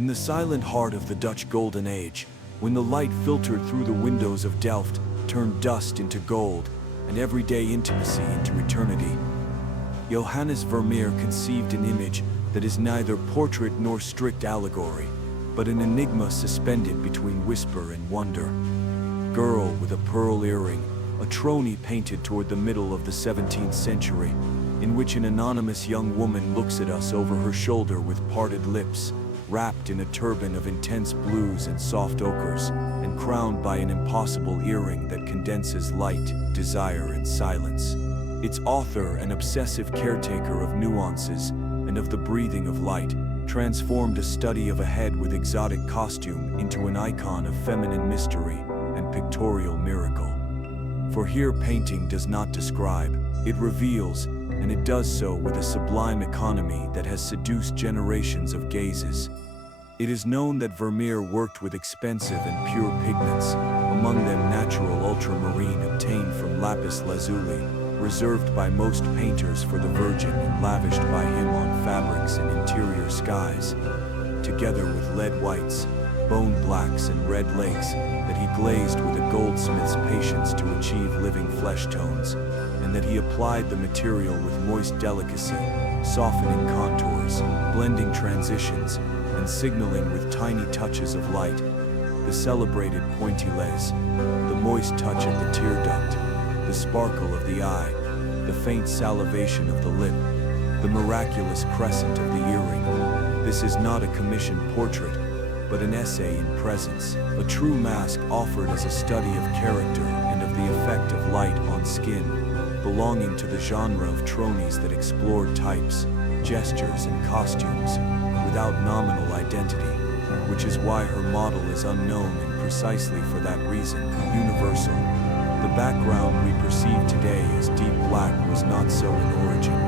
In the silent heart of the Dutch Golden Age, when the light filtered through the windows of Delft turned dust into gold and everyday intimacy into eternity, Johannes Vermeer conceived an image that is neither portrait nor strict allegory, but an enigma suspended between whisper and wonder. Girl with a pearl earring, a trony painted toward the middle of the 17th century, in which an anonymous young woman looks at us over her shoulder with parted lips, wrapped in a turban of intense blues and soft ochres, and crowned by an impossible earring that condenses light, desire, and silence. Its author, an obsessive caretaker of nuances and of the breathing of light, transformed a study of a head with exotic costume into an icon of feminine mystery and pictorial miracle. For here painting does not describe, it reveals, and it does so with a sublime economy that has seduced generations of gazes. It is known that Vermeer worked with expensive and pure pigments, among them natural ultramarine obtained from lapis lazuli, reserved by most painters for the Virgin and lavished by him on fabrics and interior skies, together with lead whites, bone blacks and red lakes that he glazed with a goldsmith's patience to achieve living flesh tones, and that he applied the material with moist delicacy, softening contours, blending transitions, and signaling with tiny touches of light. The celebrated pointillés, the moist touch at the tear duct, the sparkle of the eye, the faint salivation of the lip, the miraculous crescent of the earring. This is not a commissioned portrait, but an essay in presence, a true mask offered as a study of character and of the effect of light on skin, belonging to the genre of tronies that explored types, gestures, and costumes without nominal identity, which is why her model is unknown and precisely for that reason, universal. The background we perceive today as deep black was not so in origin,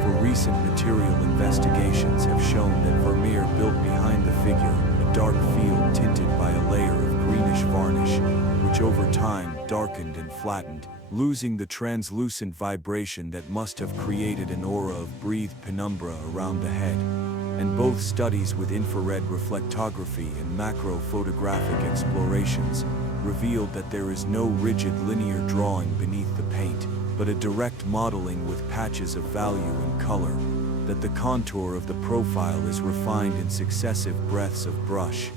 for recent material investigations have shown that Vermeer built behind the figure a dark field tinted by a layer of greenish varnish, which over time darkened and flattened, losing the translucent vibration that must have created an aura of breathed penumbra around the head. And both studies with infrared reflectography and macro-photographic explorations revealed that there is no rigid linear drawing beneath the paint, but a direct modeling with patches of value and color, that the contour of the profile is refined in successive breaths of brush,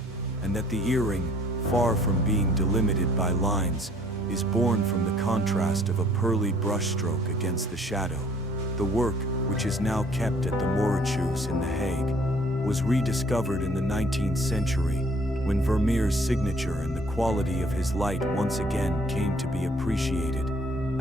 and that the earring, far from being delimited by lines, is born from the contrast of a pearly brushstroke against the shadow. The work, which is now kept at the Mauritshuis in The Hague, was rediscovered in the 19th century, when Vermeer's signature and the quality of his light once again came to be appreciated,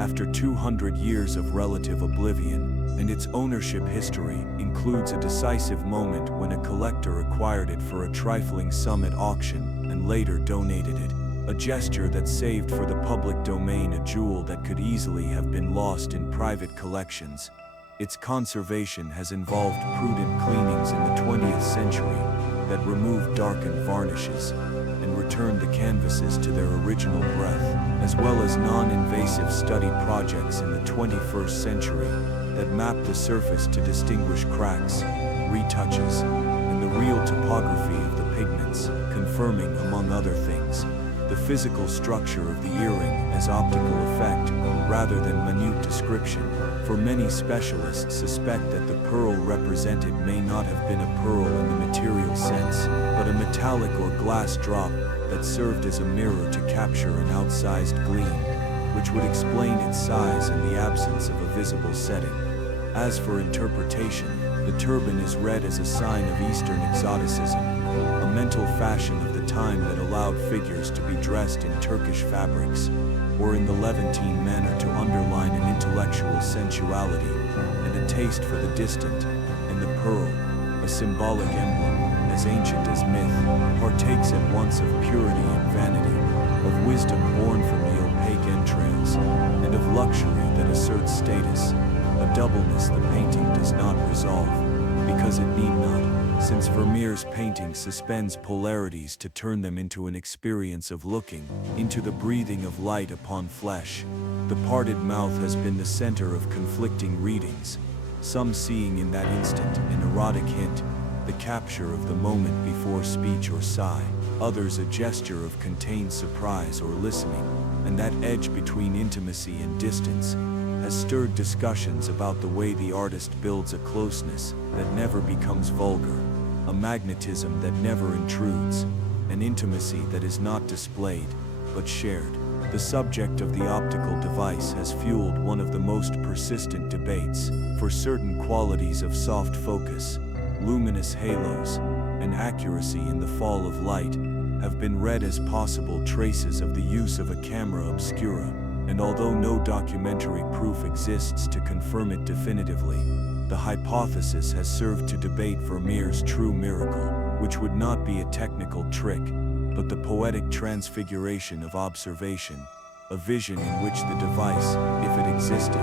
after 200 years of relative oblivion, and its ownership history includes a decisive moment when a collector acquired it for a trifling sum at auction and later donated it, a gesture that saved for the public domain a jewel that could easily have been lost in private collections. Its conservation has involved prudent cleanings in the 20th century that removed darkened varnishes and returned the canvases to their original breadth, as well as non-invasive study projects in the 21st century that mapped the surface to distinguish cracks, retouches, and the real topography of the pigments, confirming, among other things, the physical structure of the earring as optical effect rather than minute description, for many specialists suspect that the pearl represented may not have been a pearl in the material sense, but a metallic or glass drop that served as a mirror to capture an outsized gleam, which would explain its size in the absence of a visible setting. As for interpretation, the turban is read as a sign of Eastern exoticism, a mental fashion of the time that allowed figures to be dressed in Turkish fabrics, or in the Levantine manner to underline an intellectual sensuality and a taste for the distant, and the pearl, a symbolic emblem, as ancient as myth, partakes at once of purity and vanity, of wisdom born from the opaque entrails, and of luxury that asserts status, a doubleness the painting does not resolve, because it need not, since Vermeer's painting suspends polarities to turn them into an experience of looking into the breathing of light upon flesh. The parted mouth has been the center of conflicting readings, some seeing in that instant an erotic hint, the capture of the moment before speech or sigh, others a gesture of contained surprise or listening, and that edge between intimacy and distance has stirred discussions about the way the artist builds a closeness that never becomes vulgar, a magnetism that never intrudes, an intimacy that is not displayed, but shared. The subject of the optical device has fueled one of the most persistent debates, for certain qualities of soft focus, luminous halos, and accuracy in the fall of light have been read as possible traces of the use of a camera obscura, and although no documentary proof exists to confirm it definitively, the hypothesis has served to debate Vermeer's true miracle, which would not be a technical trick, but the poetic transfiguration of observation, a vision in which the device, if it existed,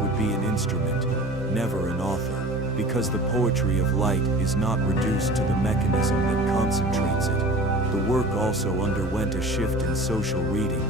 would be an instrument, never an author, because the poetry of light is not reduced to the mechanism that concentrates it. The work also underwent a shift in social reading,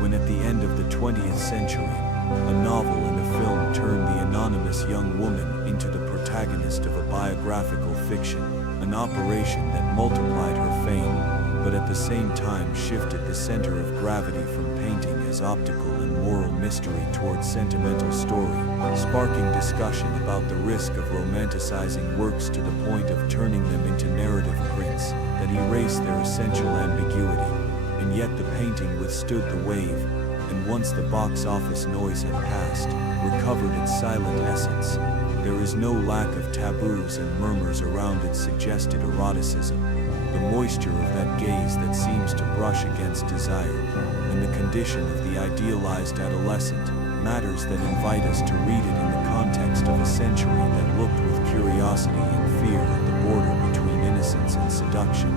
when at the end of the 20th century, a novel and a film turned the anonymous young woman into the protagonist of a biographical fiction, an operation that multiplied her fame, but at the same time shifted the center of gravity from painting as optical and moral mystery towards sentimental story, sparking discussion about the risk of romanticizing works to the point of turning them into narrative prints that erase their essential ambiguity. And yet the painting withstood the wave, and once the box office noise had passed, recovered its silent essence. There is no lack of taboos and murmurs around its suggested eroticism, the moisture of that gaze that seems to brush against desire, and the condition of the idealized adolescent, matters that invite us to read it in the context of a century that looked with curiosity and fear at the border between innocence and seduction.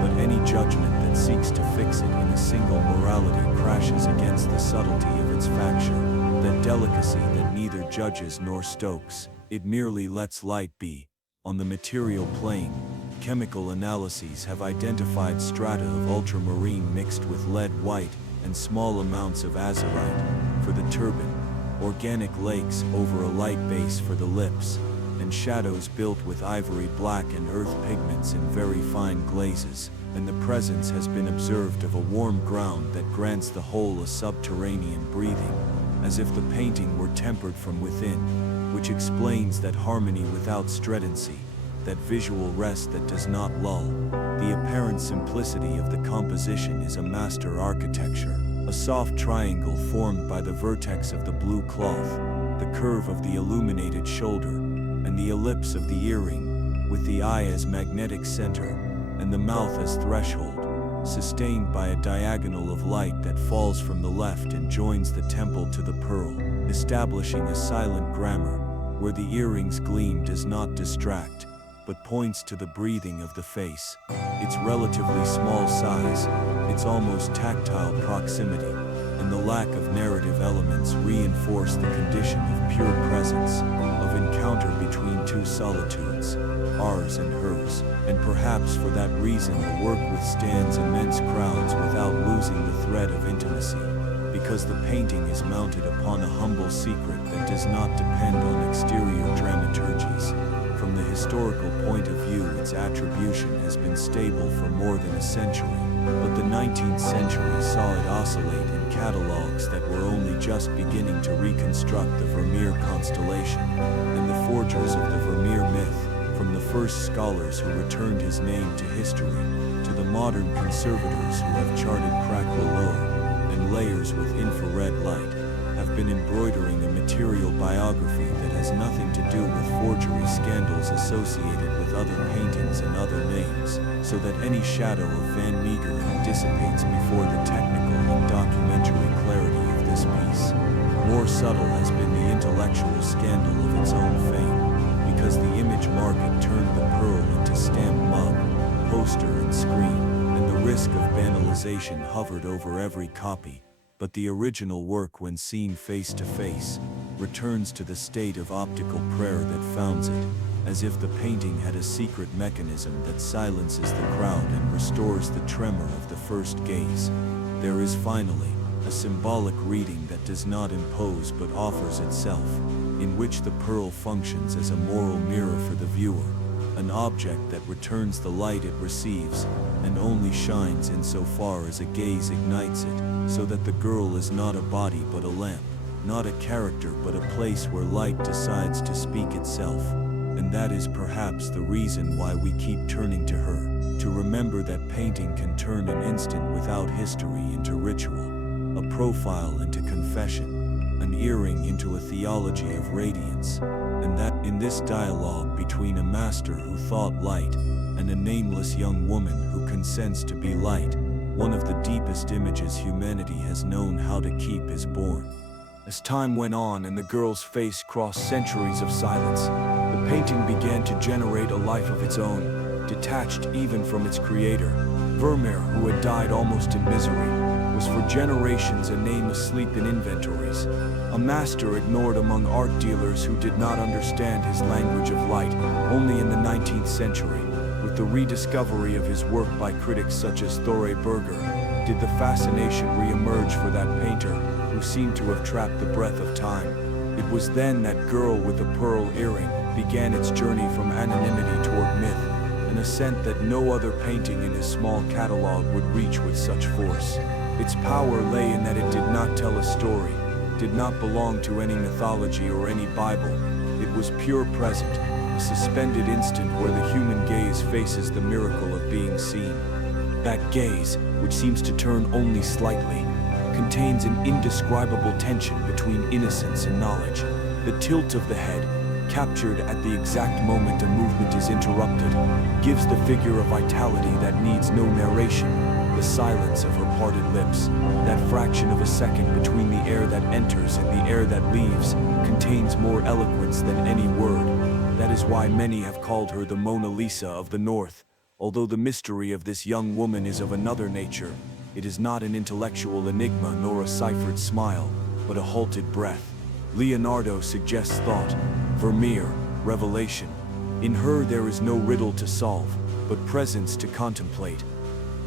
But any judgment that seeks to fix it in a single morality crashes against the subtlety of its facture, that delicacy that neither judges nor stokes. It merely lets light be. On the material plane, chemical analyses have identified strata of ultramarine mixed with lead white and small amounts of azurite for the turban, organic lakes over a light base for the lips, and shadows built with ivory black and earth pigments in very fine glazes, and the presence has been observed of a warm ground that grants the whole a subterranean breathing, as if the painting were tempered from within, which explains that harmony without stridency, that visual rest that does not lull. The apparent simplicity of the composition is a master architecture, a soft triangle formed by the vertex of the blue cloth, the curve of the illuminated shoulder, and the ellipse of the earring, with the eye as magnetic center, and the mouth as threshold, sustained by a diagonal of light that falls from the left and joins the temple to the pearl, establishing a silent grammar, where the earring's gleam does not distract, but points to the breathing of the face, its relatively small size, its almost tactile proximity, and the lack of narrative elements reinforce the condition of pure presence, of encounter between two solitudes, ours and hers, and perhaps for that reason the work withstands immense crowds without losing the thread of intimacy, because the painting is mounted upon a humble secret that does not depend on exterior dramaturgies. From the historical point of view, its attribution has been stable for more than a century, but the 19th century saw it oscillate in catalogues that were only just beginning to reconstruct the Vermeer constellation, and the forgers of the Vermeer myth, from the first scholars who returned his name to history, to the modern conservators who have charted Krakauer and layers with infrared light, have been embroidering a material biography that has nothing to do with forgery scandals associated with other paintings and other names, so that any shadow of Van Meegeren dissipates before the technical and documentary clarity of this piece. More subtle has been the intellectual scandal of its own fame, because the image market turned the pearl into stamp mug, poster and screen, and the risk of banalization hovered over every copy. But the original work, when seen face to face, returns to the state of optical prayer that founds it, as if the painting had a secret mechanism that silences the crowd and restores the tremor of the first gaze. There is finally a symbolic reading that does not impose but offers itself, in which the pearl functions as a moral mirror for the viewer, an object that returns the light it receives, and only shines insofar as a gaze ignites it, so that the girl is not a body but a lamp, not a character but a place where light decides to speak itself. And that is perhaps the reason why we keep turning to her, to remember that painting can turn an instant without history into ritual, a profile into confession, an earring into a theology of radiance, and that in this dialogue between a master who thought light and a nameless young woman who consents to be light, one of the deepest images humanity has known how to keep is born. As time went on and the girl's face crossed centuries of silence, the painting began to generate a life of its own, detached even from its creator. Vermeer, who had died almost in misery, was for generations a name asleep in inventories, a master ignored among art dealers who did not understand his language of light. Only in the 19th century, with the rediscovery of his work by critics such as Thore Berger, did the fascination re-emerge for that painter who seemed to have trapped the breath of time. It was then that Girl with the Pearl Earring began its journey from anonymity toward myth, an ascent that no other painting in his small catalog would reach with such force. Its power lay in that it did not tell a story, did not belong to any mythology or any Bible. It was pure present, a suspended instant where the human gaze faces the miracle of being seen. That gaze, which seems to turn only slightly, contains an indescribable tension between innocence and knowledge. The tilt of the head, captured at the exact moment a movement is interrupted, gives the figure a vitality that needs no narration. The silence of her parted lips, that fraction of a second between the air that enters and the air that leaves, contains more eloquence than any word. That is why many have called her the Mona Lisa of the North. Although the mystery of this young woman is of another nature, it is not an intellectual enigma nor a ciphered smile, but a halted breath. Leonardo suggests thought, Vermeer, revelation. In her there is no riddle to solve, but presence to contemplate.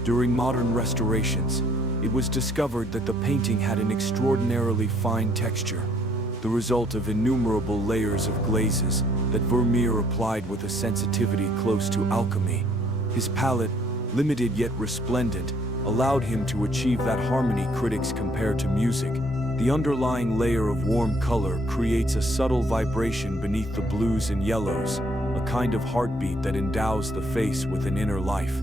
During modern restorations, it was discovered that the painting had an extraordinarily fine texture, the result of innumerable layers of glazes that Vermeer applied with a sensitivity close to alchemy. His palette, limited yet resplendent, allowed him to achieve that harmony critics compare to music. The underlying layer of warm color creates a subtle vibration beneath the blues and yellows, a kind of heartbeat that endows the face with an inner life.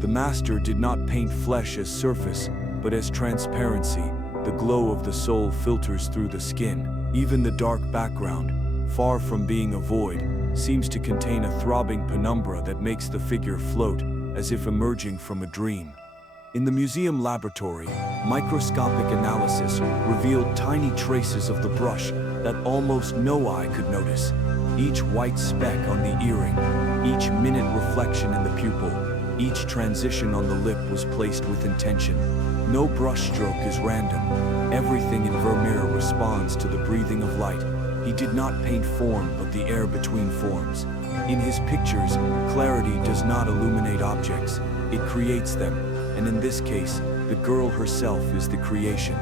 The master did not paint flesh as surface, but as transparency. The glow of the soul filters through the skin. Even the dark background, far from being a void, seems to contain a throbbing penumbra that makes the figure float, as if emerging from a dream. In the museum laboratory, microscopic analysis revealed tiny traces of the brush that almost no eye could notice. Each white speck on the earring, each minute reflection in the pupil, each transition on the lip was placed with intention. No brushstroke is random. Everything in Vermeer responds to the breathing of light. He did not paint form, but the air between forms. In his pictures, clarity does not illuminate objects, it creates them. And in this case, the girl herself is the creation,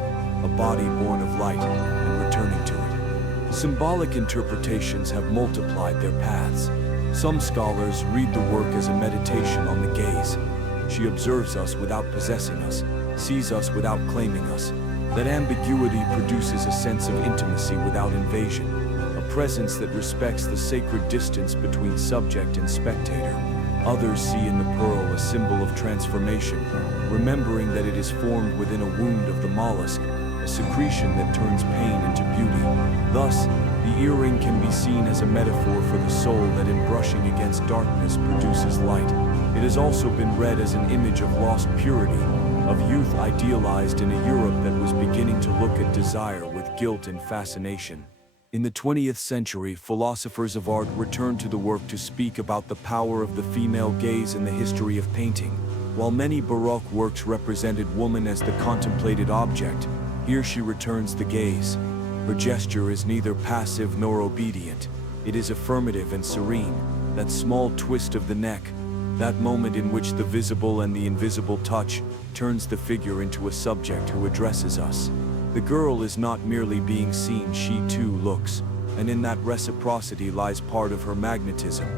a body born of light and returning to it. Symbolic interpretations have multiplied their paths. Some scholars read the work as a meditation on the gaze. She observes us without possessing us, sees us without claiming us. That ambiguity produces a sense of intimacy without invasion, a presence that respects the sacred distance between subject and spectator. Others see in the pearl a symbol of transformation, remembering that it is formed within a wound of the mollusk, a secretion that turns pain into beauty. Thus, the earring can be seen as a metaphor for the soul that in brushing against darkness produces light. It has also been read as an image of lost purity, of youth idealized in a Europe that was beginning to look at desire with guilt and fascination. In the 20th century, philosophers of art returned to the work to speak about the power of the female gaze in the history of painting. While many Baroque works represented woman as the contemplated object, here she returns the gaze. Her gesture is neither passive nor obedient. It is affirmative and serene. That small twist of the neck, that moment in which the visible and the invisible touch, turns the figure into a subject who addresses us. The girl is not merely being seen, she too looks, and in that reciprocity lies part of her magnetism.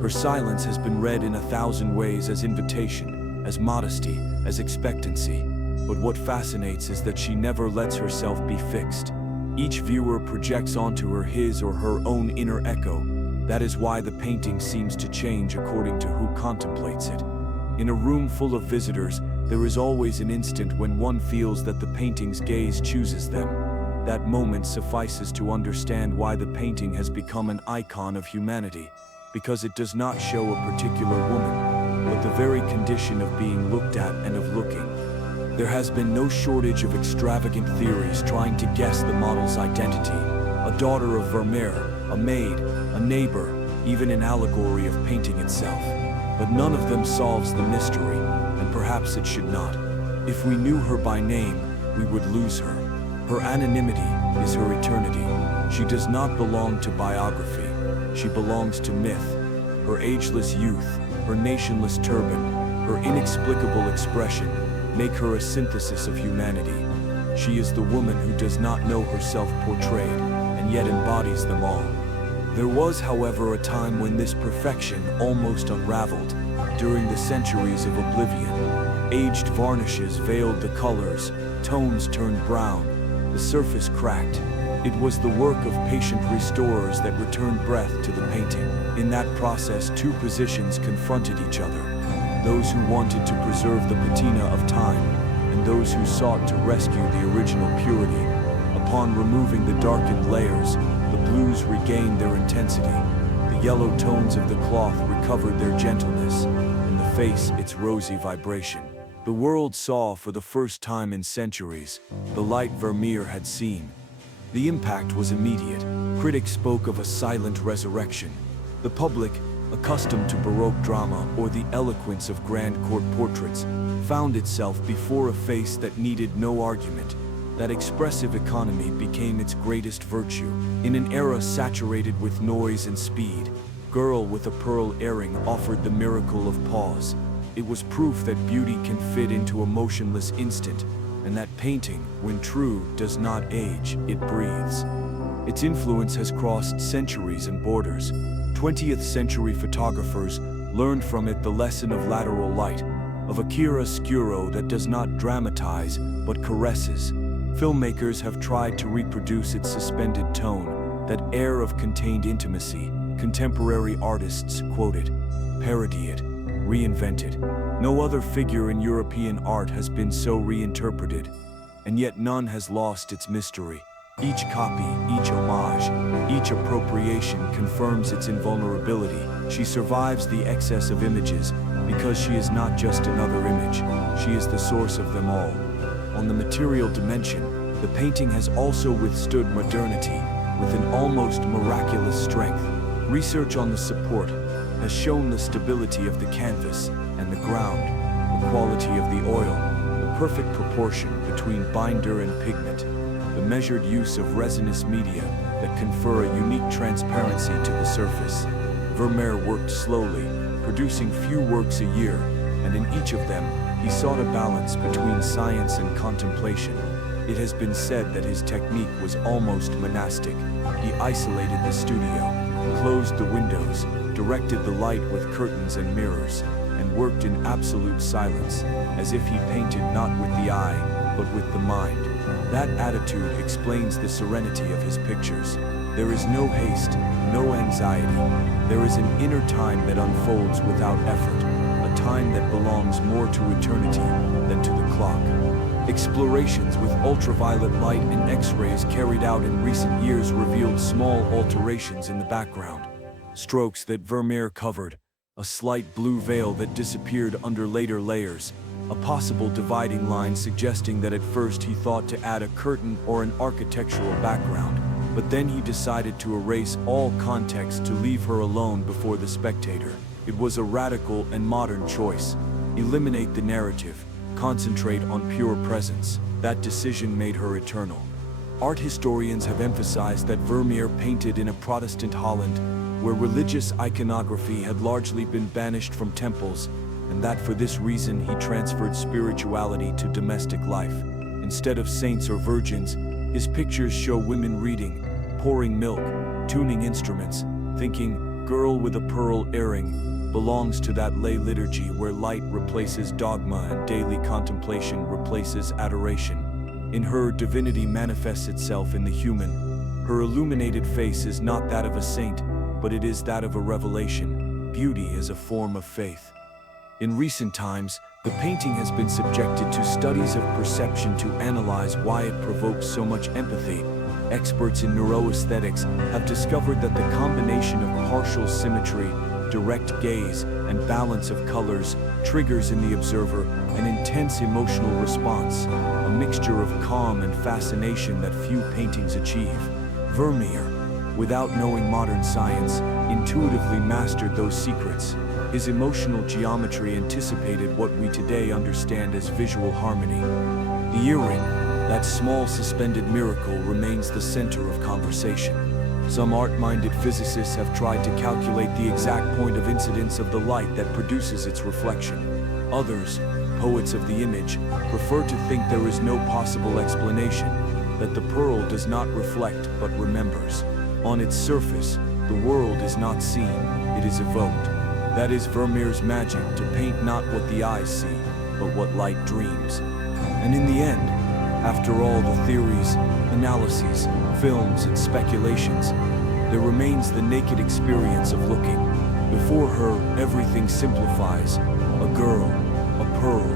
Her silence has been read in 1,000 ways, as invitation, as modesty, as expectancy. But what fascinates is that she never lets herself be fixed. Each viewer projects onto her his or her own inner echo. That is why the painting seems to change according to who contemplates it. In a room full of visitors, there is always an instant when one feels that the painting's gaze chooses them. That moment suffices to understand why the painting has become an icon of humanity, because it does not show a particular woman, but the very condition of being looked at and of looking. There has been no shortage of extravagant theories trying to guess the model's identity. A daughter of Vermeer, a maid, a neighbor, even an allegory of painting itself. But none of them solves the mystery, and perhaps it should not. If we knew her by name, we would lose her. Her anonymity is her eternity. She does not belong to biography. She belongs to myth. Her ageless youth, her nationless turban, her inexplicable expression make her a synthesis of humanity. She is the woman who does not know herself portrayed, and yet embodies them all. There was, however, a time when this perfection almost unraveled. During the centuries of oblivion, aged varnishes veiled the colors, tones turned brown, the surface cracked. It was the work of patient restorers that returned breath to the painting. In that process, two positions confronted each other. Those who wanted to preserve the patina of time, and those who sought to rescue the original purity. Upon removing the darkened layers, the blues regained their intensity. The yellow tones of the cloth recovered their gentleness, and the face its rosy vibration. The world saw for the first time in centuries the light Vermeer had seen. The impact was immediate. Critics spoke of a silent resurrection. The public, accustomed to Baroque drama or the eloquence of grand court portraits, found itself before a face that needed no argument. That expressive economy became its greatest virtue. In an era saturated with noise and speed, Girl with a Pearl Earring offered the miracle of pause. It was proof that beauty can fit into a motionless instant, and that painting, when true, does not age, it breathes. Its influence has crossed centuries and borders. 20th century photographers learned from it the lesson of lateral light, of a chiaroscuro that does not dramatize, but caresses. Filmmakers have tried to reproduce its suspended tone, that air of contained intimacy. Contemporary artists quote it, parody it, reinvent it. No other figure in European art has been so reinterpreted, and yet none has lost its mystery. Each copy, each homage, each appropriation confirms its invulnerability. She survives the excess of images because she is not just another image, she is the source of them all. On the material dimension, the painting has also withstood modernity with an almost miraculous strength. Research on the support has shown the stability of the canvas and the ground, the quality of the oil, the perfect proportion between binder and pigment, the measured use of resinous media that confer a unique transparency to the surface. Vermeer worked slowly, producing few works a year, and in each of them, he sought a balance between science and contemplation. It has been said that his technique was almost monastic. He isolated the studio, closed the windows, directed the light with curtains and mirrors, and worked in absolute silence, as if he painted not with the eye, but with the mind. That attitude explains the serenity of his pictures. There is no haste, no anxiety. There is an inner time that unfolds without effort, a time that belongs more to eternity than to the clock. Explorations with ultraviolet light and X-rays carried out in recent years revealed small alterations in the background. Strokes that Vermeer covered, a slight blue veil that disappeared under later layers, a possible dividing line suggesting that at first he thought to add a curtain or an architectural background, but then he decided to erase all context to leave her alone before the spectator. It was a radical and modern choice. Eliminate the narrative, concentrate on pure presence. That decision made her eternal. Art historians have emphasized that Vermeer painted in a Protestant Holland, where religious iconography had largely been banished from temples, and that for this reason he transferred spirituality to domestic life. Instead of saints or virgins, his pictures show women reading, pouring milk, tuning instruments, thinking, girl with a pearl earring belongs to that lay liturgy where light replaces dogma and daily contemplation replaces adoration. In her, divinity manifests itself in the human. Her illuminated face is not that of a saint, but it is that of a revelation. Beauty is a form of faith. In recent times, the painting has been subjected to studies of perception to analyze why it provokes so much empathy. Experts in neuroaesthetics have discovered that the combination of partial symmetry, direct gaze, and balance of colors triggers in the observer an intense emotional response, a mixture of calm and fascination that few paintings achieve. Vermeer, without knowing modern science, intuitively mastered those secrets. His emotional geometry anticipated what we today understand as visual harmony. The earring, that small suspended miracle, remains the center of conversation. Some art-minded physicists have tried to calculate the exact point of incidence of the light that produces its reflection. Others, poets of the image, prefer to think there is no possible explanation, that the pearl does not reflect but remembers. On its surface, the world is not seen, it is evoked. That is Vermeer's magic, to paint not what the eyes see, but what light dreams. And in the end, after all the theories, analyses, films, and speculations, there remains the naked experience of looking. Before her, everything simplifies. A girl, a pearl,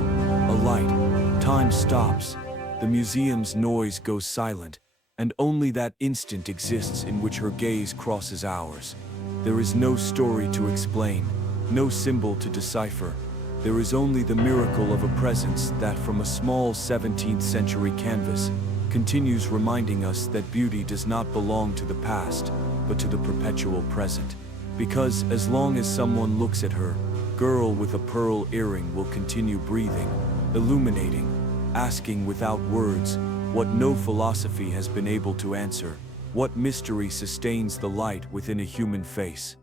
a light. Time stops. The museum's noise goes silent, and only that instant exists in which her gaze crosses ours. There is no story to explain, no symbol to decipher. There is only the miracle of a presence that, from a small 17th century canvas, continues reminding us that beauty does not belong to the past, but to the perpetual present. Because as long as someone looks at her, girl with a pearl earring will continue breathing, illuminating, asking without words what no philosophy has been able to answer, what mystery sustains the light within a human face.